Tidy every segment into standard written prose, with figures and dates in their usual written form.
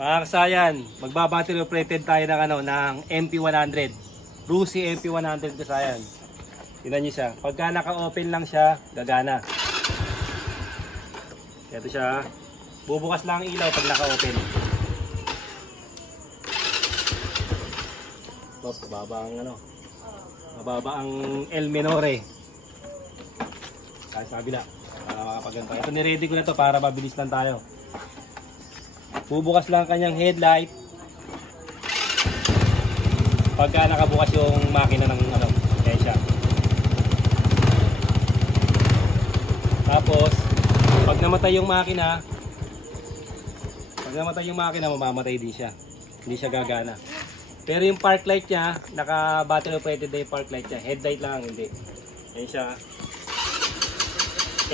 Kasayan, magbabattery operated tayo ng ng MP100. Rusi MP100 kasayan. Tingnan niyo siya. Pagka naka-open lang siya, gagana. Ito siya. Bubukas lang ang ilaw pag naka-open. Mababa ang mababa ang L minore. Kaya sa kabila. Para makapaganda. Ito niready ko na to para mabilis lang tayo. Bubukas lang kanyang headlight pagka nakabukas yung makina ng kaya. Tapos pag namatay yung makina, mamamatay din siya. Hindi siya gagana. Pero yung park light niya, naka battery operated na yung park light niya. Headlight lang hindi. Ayan siya.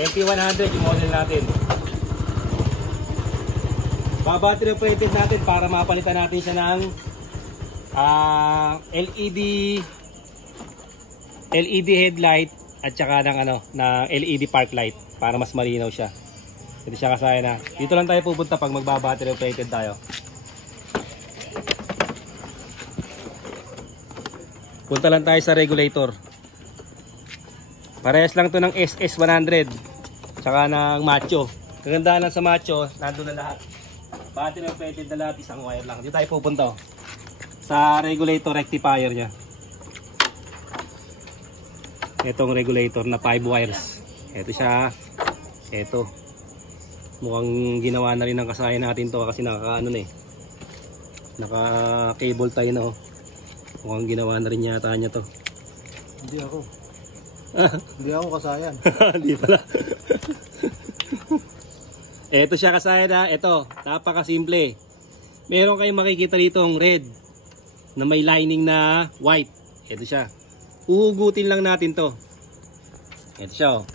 MP100 yung model natin. Battery operated natin para mapalitan natin siya ng LED headlight at saka ng LED park light para mas malinaw siya. Ito siya kasaya na. Dito lang tayo pupunta pag magba-battery operated tayo. Punta lang tayo sa regulator. Parehas lang to ng SS100 saka ng Macho. Kagandahan lang sa Macho, nandun na lahat. Battery operated na lahat, isang wire lang. Dito tayo pupunta sa regulator rectifier nya. Itong regulator na 5 wires. Ito siya. Ito. Mukhang ginawa na rin ng kasaya natin to kasi naka cable tayo na. Mukhang ginawa na rin yata niya to. Hindi ako. Hindi ako kasayan. Hindi pala. Ito siya kasaya na. Ito, napakasimple. Meron kayong makikita dito ang red na may lining na white. Ito siya. Uhugutin lang natin to. Ito siya oh.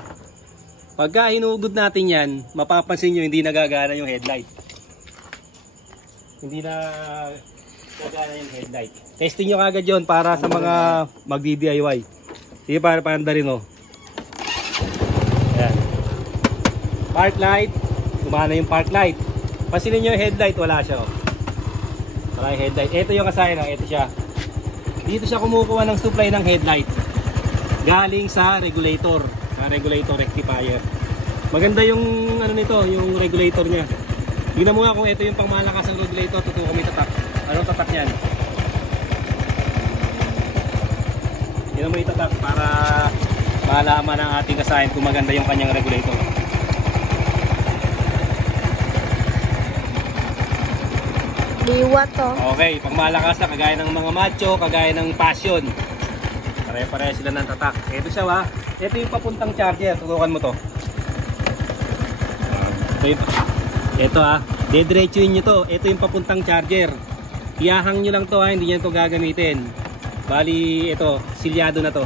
Pagka hinugot natin yan, mapapansin nyo hindi nagagana yung headlight. Hindi na gagana yung headlight. Testing nyo kagad yun para sa mga magdi-DIY. Sige para paanda rin oh. Ayan. Park light. Gumana yung park light. Pansinin nyo yung headlight, wala siya oh. Wala yung headlight. Ito yung kasaya na, ito siya. Dito siya kumukuha ng supply ng headlight. Galing sa regulator. Sa regulator rectifier. Maganda yung nito, yung regulator niya. Tingnan mo nga kung ito yung pangmalakas ng regulator, totoo kami tatak. Anong tatak niyan? Tingnan mo yung tatak para malaman ng ating kasayan kung maganda yung kanyang regulator. Liwa to. Okay, pangmalakas na kagaya ng mga Macho, kagaya ng Passion. Pare-pare sila ng tatak. Ito siya ha. Ito yung papuntang charger. Tutukan mo to. Ito ha. Dediretsuin nyo to. Ito yung papuntang charger. Iyahang nyo lang to ha. Hindi nyo to gagamitin. Bali ito. Silyado na to.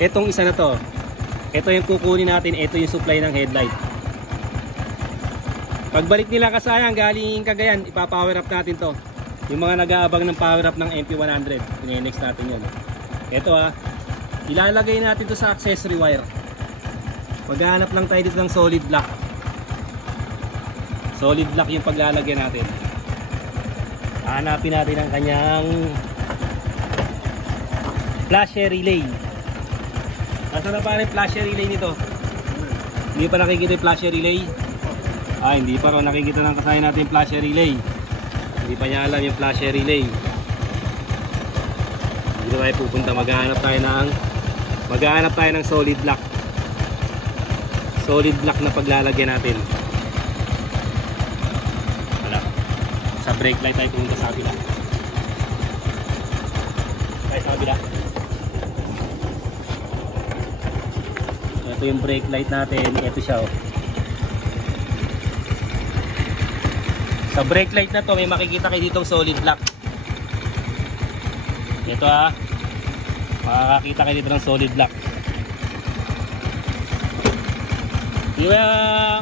Itong isa na to. Ito yung kukunin natin. Ito yung supply ng headlight. Pagbalik nila kasayang galing Cagayan, ipapower up natin to. Yung mga nag-aabang ng power up ng MP100. Pine-next natin yun. Ito ha. Ilalagay natin to sa accessory wire. Maghanap lang tayo dito ng solid block. Solid block yung paglalagay natin. Hanapin natin ang kanyang flasher relay. Nasaan na pa rin flasher relay nito? Hindi pa nakikita yung flasher relay? Hindi pa rin nakikita ng kasaya natin yung flasher relay. Hindi pa niya alam yung flasher relay. Dito tayo pupunta. Maghanap tayo ng solid block. Solid block na paglalagyan natin. Wala. Sa brake light tayo pumunta sa kabila. Tayo sa kabila. Ito yung brake light natin. Ito siya oh. Sa brake light na to may makikita kayo ditong solid block. Ito ha. Makakakita kayo dito ng solid block.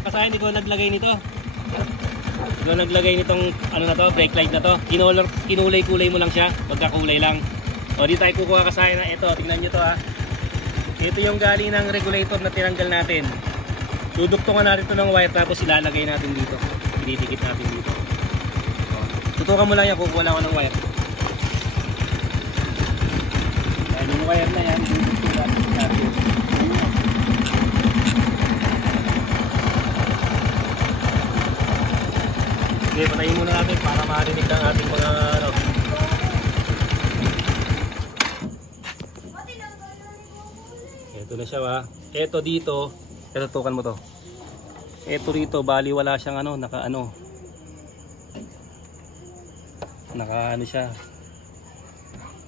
Kasaya hindi ko naglagay nito. Hindi ko naglagay nitong na to, brake light na to. Kinulay-kulay mo lang siya. Pagkakulay lang. O di tayo kukuha kasaya na ito. Tingnan nyo to ha. Ito yung galing ng regulator na tinanggal natin. Duduktungan natin ito ng wire tapos ilalagay natin dito. Pinidikit natin dito. Tutukan mo lang yan, kukuha lang ako ng wire. Yan yung wire na yan. Okay, patayin muna natin para marinig ang ating mga ano. Ito na siya ha. Ito dito, tutukan mo to. Ito rito, bali wala siyang ano, naka ano siya.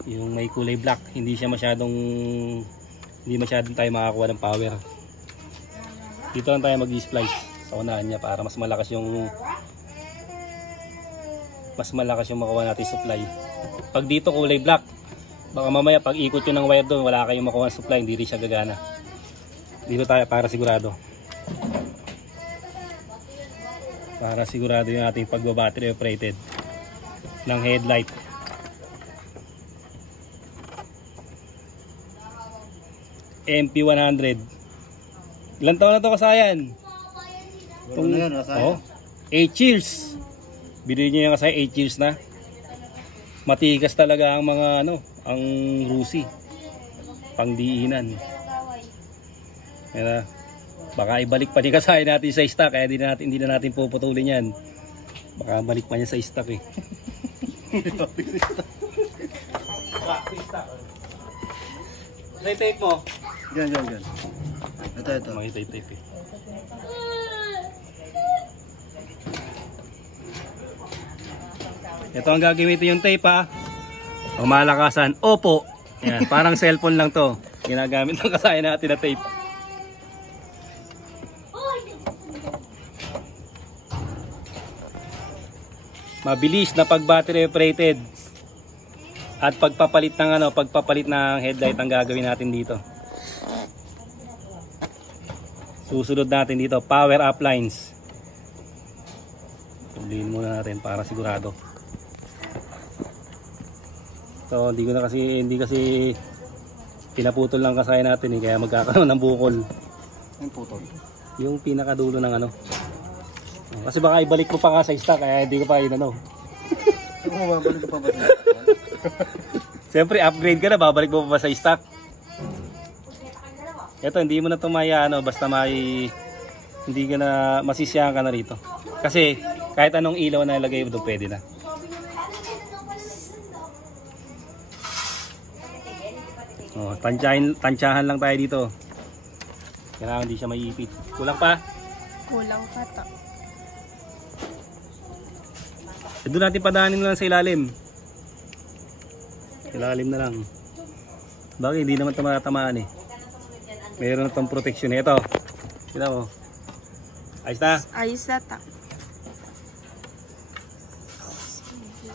Yung may kulay black, hindi masyadong tayo makakuha ng power. Dito lang tayo mag-splice sa unahan niya para mas malakas yung makuha natin supply. Pag dito kulay black, baka mamaya pag ikot yun ng wire doon, wala kayong makuha ng supply, hindi rin siya gagana. Dito tayo para sigurado. Para sigurado yung ating pagbabattery operated ng headlight. MP100. Ilan taon na to kasayan? Ano na yan, kasayan? 8 years. Binili niya yung kasayan, 8 years na. Matigas talaga ang mga ano, ang rusi. Pangdiinan. Kaya baka ibalik pa din kasayan natin sa stock, kaya hindi na natin puputulin yan. Baka balik pa niya sa stock eh. Sa tape mo? Yan. Ito. Mga tape eh. Ito ang gagamitin yung tape ha. Pamalakasan. Opo. Yan, parang cellphone lang to. Ginagamit ng kasayan natin na tape. Mabilis na pag battery operated at pagpapalit ng headlight ang gagawin natin dito. Susunod natin dito, power up lines. Tuliin muna natin para sigurado. So hindi kasi pinaputol lang kasayan natin eh, kaya magkakaroon ng bukol. Yung putol. Yung pinakadulo ng ano. Kasi baka ibalik mo pa nga sa stock kaya hindi ko pa inano. Babalik ka pa ba? Siyempre upgrade ka na, babalik mo pa ba sa stock? Ito hindi mo na ito basta hindi ka na masisiyahan ka na rito. Kasi kahit anong ilaw na ilagay mo doon pwede na. Oh, tansyahan lang tayo dito. Kailangan hindi siya maiipit. Kulang pa? Kulang pa to. Doon natin padaanin lang sa ilalim. Ilalim na lang. Bakit hindi naman tamaan eh. Meron na itong protection. Ito. Kita mo. Ayos na. Ayos na ta.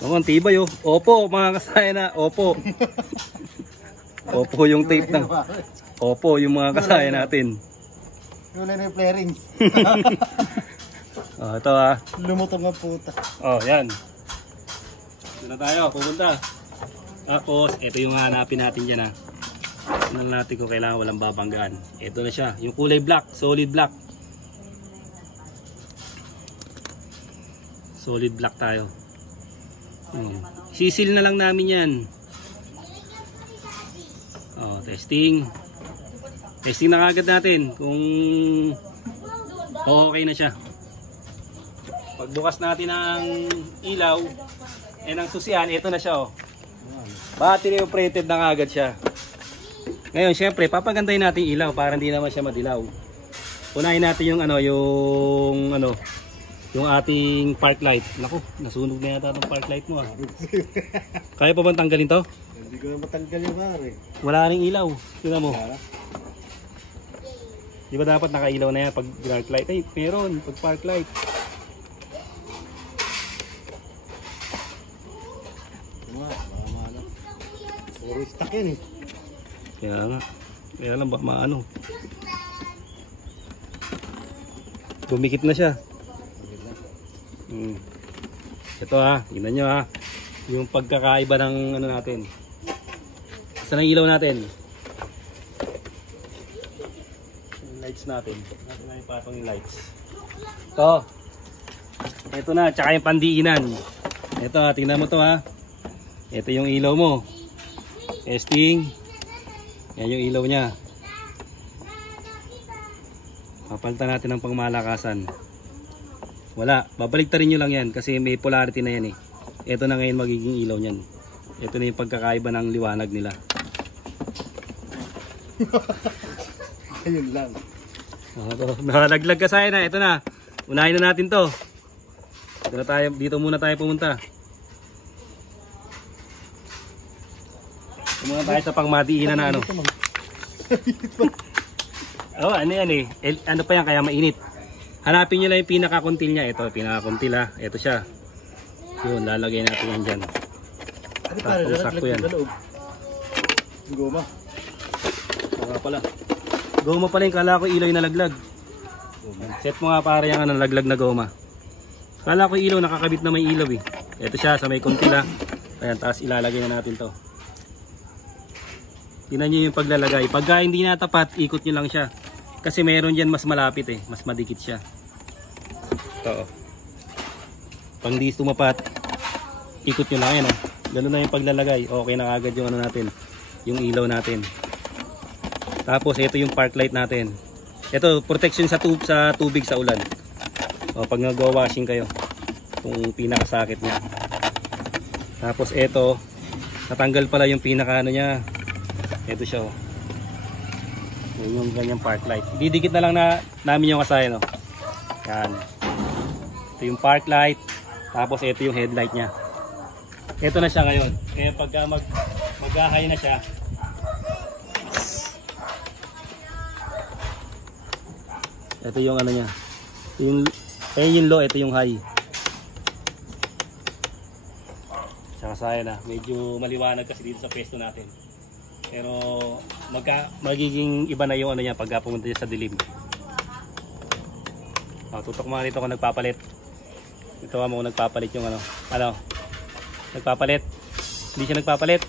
Ang tibay oh. Opo mga kasayan na. Opo. Opo yung tape na. Opo yung mga kasayan natin. Yung na yung flarings. Oh, ito ha. Lumutong ang puta. Oh, yan. Ito na tayo, pupunta. Tapos, ito yung hanapin natin dyan ha. Tignan natin kung kailangan walang babanggaan. Ito na siya, yung kulay black, solid black. Solid black tayo. Sisil na lang namin yan. Oh, testing. Testing na kagad natin kung okay na siya. Pagbukas natin ang ilaw ng susian, ito na siya oh. Battery operated na agad siya. Ngayon syempre papagandahin natin ilaw para hindi naman siya madilaw. Unahin natin yung yung ating park light. Naku, nasunog na yata ng park light mo ah. Kaya pa bang tanggalin to? Hindi ko na matanggal yung pare. Wala ring ilaw. Tingnan mo. Di ba dapat nakailaw na yan pag dark light? Ay, meron pag park light. Puro stock yan eh. Kaya nga. Kaya lang ba maano. Bumikit na siya. Ito ha. Tingnan nyo ha. Yung pagkakaiba ng ano natin. Saan ang ilaw natin? Yung lights natin. Natin na yung patong yung lights. Ito. Ito na. Tsaka yung pandiinan. Ito ha, tingnan mo to ha. Ito yung ilaw mo. Testing. Yan yung ilaw niya. Papalitan natin ng pangmalakasan. Wala, babaliktarin nyo lang yan kasi may polarity na yan eh. Ito na ngayon magiging ilaw niyan. Ito na yung pagkakaiba ng liwanag nila. Ayun lang. Nalaglag ka sa'yo na. Ito na. Unahin na natin to. Dito muna tayo pumunta. Muna tayo sa pangmadiinan na ano. Oh, ano yan eh. Ano pa yan kaya mainit. Hanapin nyo lang yung pinakakuntil niya. Ito, pinakakuntil ha. Ito siya. Yun, lalagay natin yan dyan. Sakto yan. Goma. Saka pala. Goma pala yung kala ko ilaw yung nalaglag. Set mo nga para yung nalaglag na goma. Kala ko ilaw, nakakabit na may ilaw eh. Ito siya sa may kuntila. Ayan, taas ilalagay na natin to. Tingnan nyo yung paglalagay. Pagka hindi na tapat, ikot nyo lang siya. Kasi meron dyan mas malapit eh. Mas madikit siya. Ito. Pag di tumapat, ikot nyo lang yan oh. Ganun na yung paglalagay. Okay na agad yung ano natin. Yung ilaw natin. Tapos ito yung park light natin. Ito, protection sa tubig sa ulan. O, pag nag-washing kayo. Kung pinakasakit niya. Tapos ito, natanggal pala yung pinaka ano niya. Ito siya oh. Yung ganyang park light. Didikit na lang namin yung kasaya no. Yan. Ito yung park light. Tapos ito yung headlight niya. Ito na siya ngayon. Kaya pagka mag-high na siya. Ito yung ano niya. Yung low, ito yung high. Saka saya na. Medyo maliwanag kasi dito sa pwesto natin. Pero magiging iba na yung ano niya pagka pumunta niya sa dilim. Tutok mga dito kung nagpapalit. Ito mo kung nagpapalit yung ano. Ano? Nagpapalit. Hindi siya nagpapalit.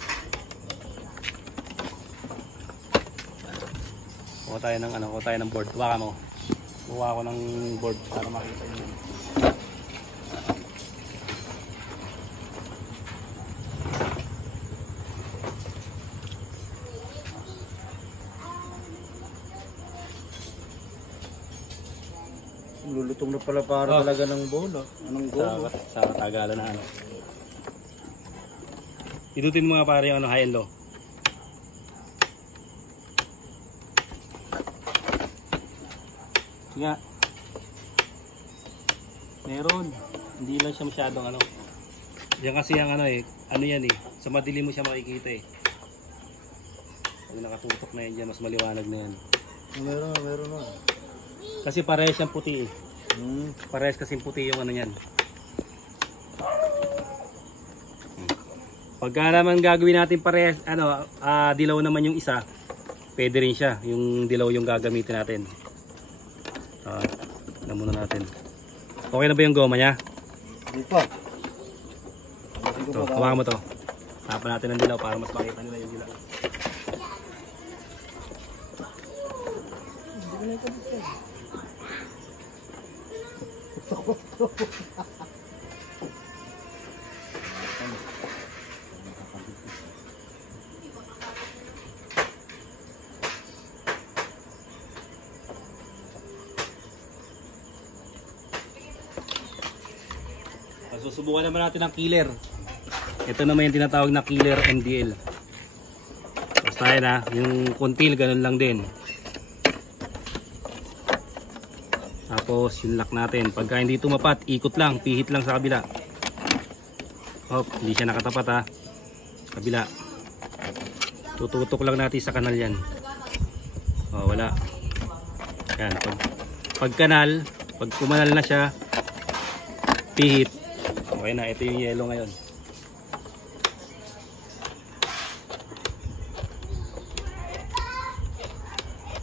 Kuha tayo ng ano, kuha tayo ng board. Kuha mo. Kuha ko ng board para makita niyo. Lulutong na pala para talaga ng bola. Anong goma? Sa Tagalan na ano. Idutin mo nga pare yung ano, high and low. Nga. Meron. Hindi lang siya masyadong ano. Yan kasi yung ano eh. Ano yan eh. Sa madilim mo siya makikita eh. Pag nakatutok na yan dyan, mas maliwanag na yan. Meron na. Kasi parehas siyang puti eh. Parehas kasing puti yung ano yan. Pagka naman gagawin natin parehas, ano, dilaw naman yung isa, pwede rin siya. Yung dilaw yung gagamitin natin. Ano muna natin. Okay na ba yung goma niya? Hindi pa. Ito, hawakan mo to. Tapan natin ng dilaw para mas makita nila yung dilaw. Susubukan naman natin ang killer. Ito naman yung tinatawag na killer MDL. Basta yan ha, yung kuntil ganun lang din. Tapos yung lock natin, pagka hindi tumapat, ikot lang, pihit lang sa kabila. Hop, hindi siya nakatapat ha. Kabila. Tututok lang natin sa kanal yan. Oh, wala. Yan, pag kanal, pag kumanal na siya, pihit. Okay na, ito yung yellow ngayon.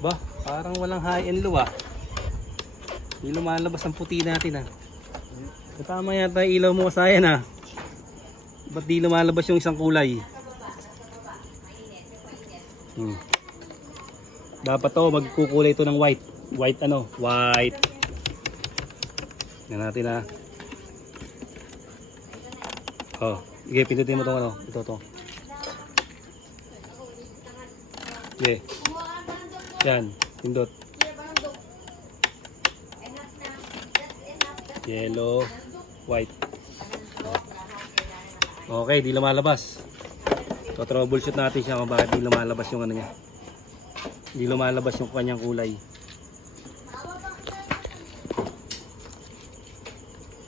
Ba, parang walang high and low ah. Hindi lumalabas ang puti natin ah. Tama yata yung ilaw mo kasayan ah. Ba't di lumalabas yung isang kulay? Dapat to magkukulay ito ng white. White ano? White. Yan natin ah. Oh, sige, pindutin mo tong ano. Ito to. Sige. Yan, pindot. Yellow, white. Okay, di lumalabas. So, troubleshoot natin siya kung bakit di lumalabas yung ano niya. Di lumalabas yung kanyang kulay.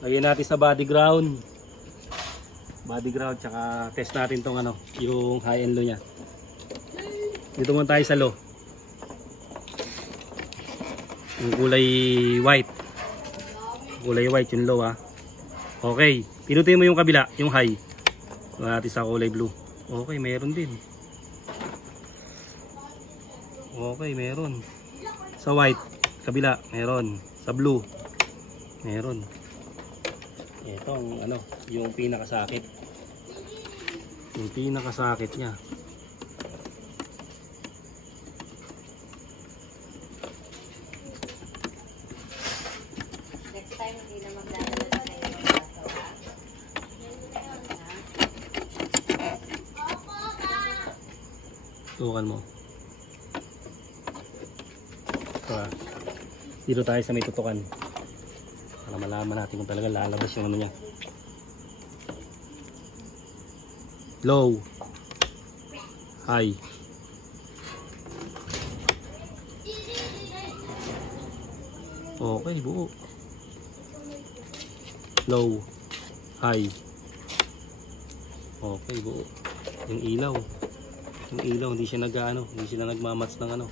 Lagyan natin sa body ground. Body ground, tsaka test natin tong ano, yung high and low niya. Dito muna tayo sa low. Yung kulay white. Kulay white yung low ha. Okay, pinutin mo yung kabila, yung high. Ito natin sa kulay blue. Okay, meron din. Okay, meron. Sa white, kabila, meron. Sa blue, meron. Ito ang ano, yung pinakasakit. Yung pinakasakit niya. Next time hindi na magdadala na kayo ng baso, ha? Tukan mo. Ito ha. Dito tayo sa may tutukan. Para malaman natin kung talaga lalabas yung ano niya. Low. High. Okay, buo. Low. High. Okay, buo. Yung ilaw. Yung ilaw, hindi siya nag-ano, hindi sila nagmamats ng ano.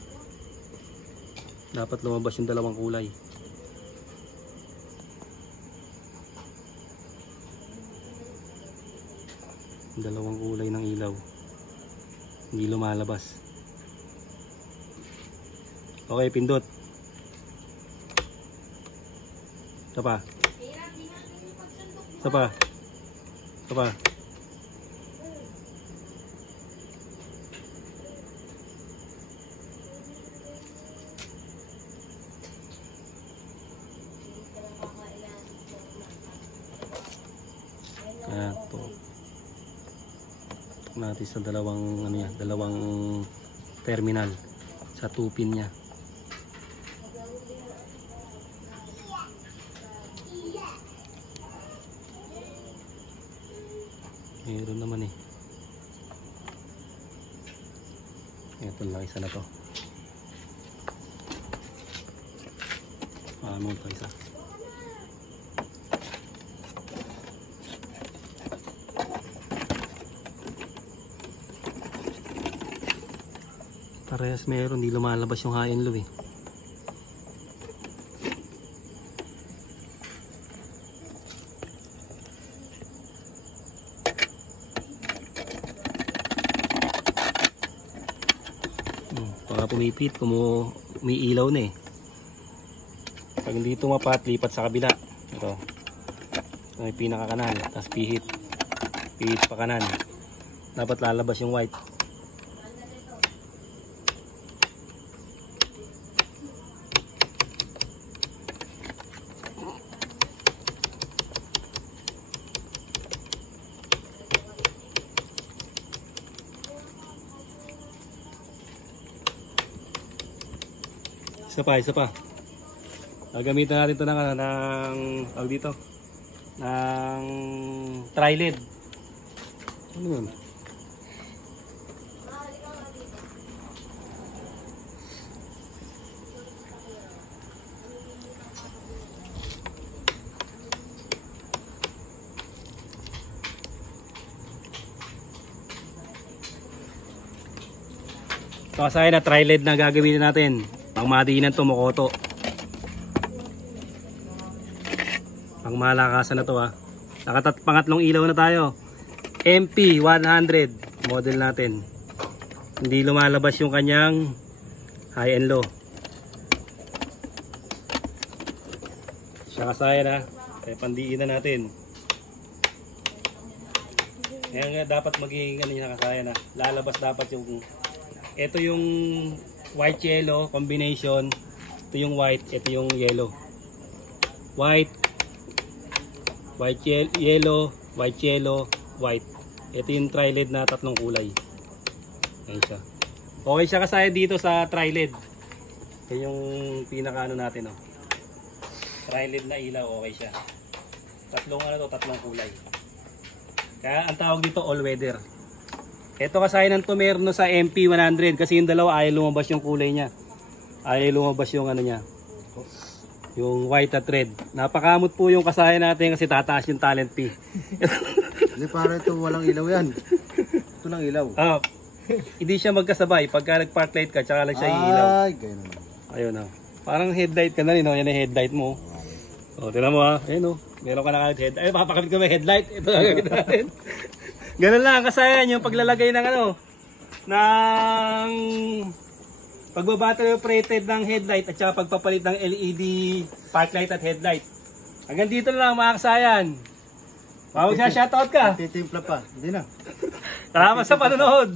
Dapat lumabas yung dalawang kulay. Dalawang kulay ng ilaw, hindi lumalabas. Okay, pindot. Ito pa. Ito pa. Ito pa. Ayan, ito natin sa dalawang ano yan, dalawang terminal sa 2 pin niya. Meron naman eh. Ito lang isa na to. Ano ito isa? Parehas meron, di lumalabas yung high and low eh. Baka pumipit, umiilaw na eh. Pag hindi tumapat, lipat sa kabila. Ito. May pinaka kanan, tapos pihit. Pihit pa kanan. Dapat lalabas yung white. Isa pa. Gagamitan natin ito ng dito, ng tri-led. Ano yun? Ito kasi na tri-led na gagawin natin. Pang madiinan to, Mokoto. Pang malakasan na to ha. Pangatlong ilaw na tayo. MP100 model natin. Hindi lumalabas yung kanyang high and low. Siya kasaya na. Kaya pandiinan natin. Ngayon nga dapat maging ano yung nakasaya na. Lalabas dapat yung ito yung white yellow combination. Ito yung white, ito yung yellow. White yellow, white yellow, white. Ito yung tri-LED na tatlong kulay. Ayan siya. Okay siya kasaya dito sa tri-LED. Yan yung pinaka ano natin, oh. Tri-LED na ilaw, okay siya. Tatlong kulay. Kaya ang tawag dito all weather. Ito kasaya ng Tomerno sa MP100 kasi yung dalawa ayaw lumabas yung kulay niya. Ayaw lumabas yung ano niya. Yung white at red. Napakamot po yung kasaya natin kasi tataas yung talent fee. Hindi para ito walang ilaw yan. Ito lang ilaw. Hindi siya magkasabay. Pagka nag-park light ka, tsaka lang siya iilaw. Ay, ganyan naman. Ayun na. Parang headlight ka na rin. Oh. Yan ang headlight mo. O, tignan mo ha. Ayun o. Meron ka na kahit headlight. Ay, papakabit ko may headlight. Ito ang gagawin natin. Ganun lang. Kasayan yung paglalagay ng ano. Ng pagbabattery operated ng headlight at saka pagpapalit ng LED park light at headlight. Hanggang dito na lang mga kasayan. Mawag siya, shoutout ka. Titimpla pa. Hindi na. Salamat sa panonood.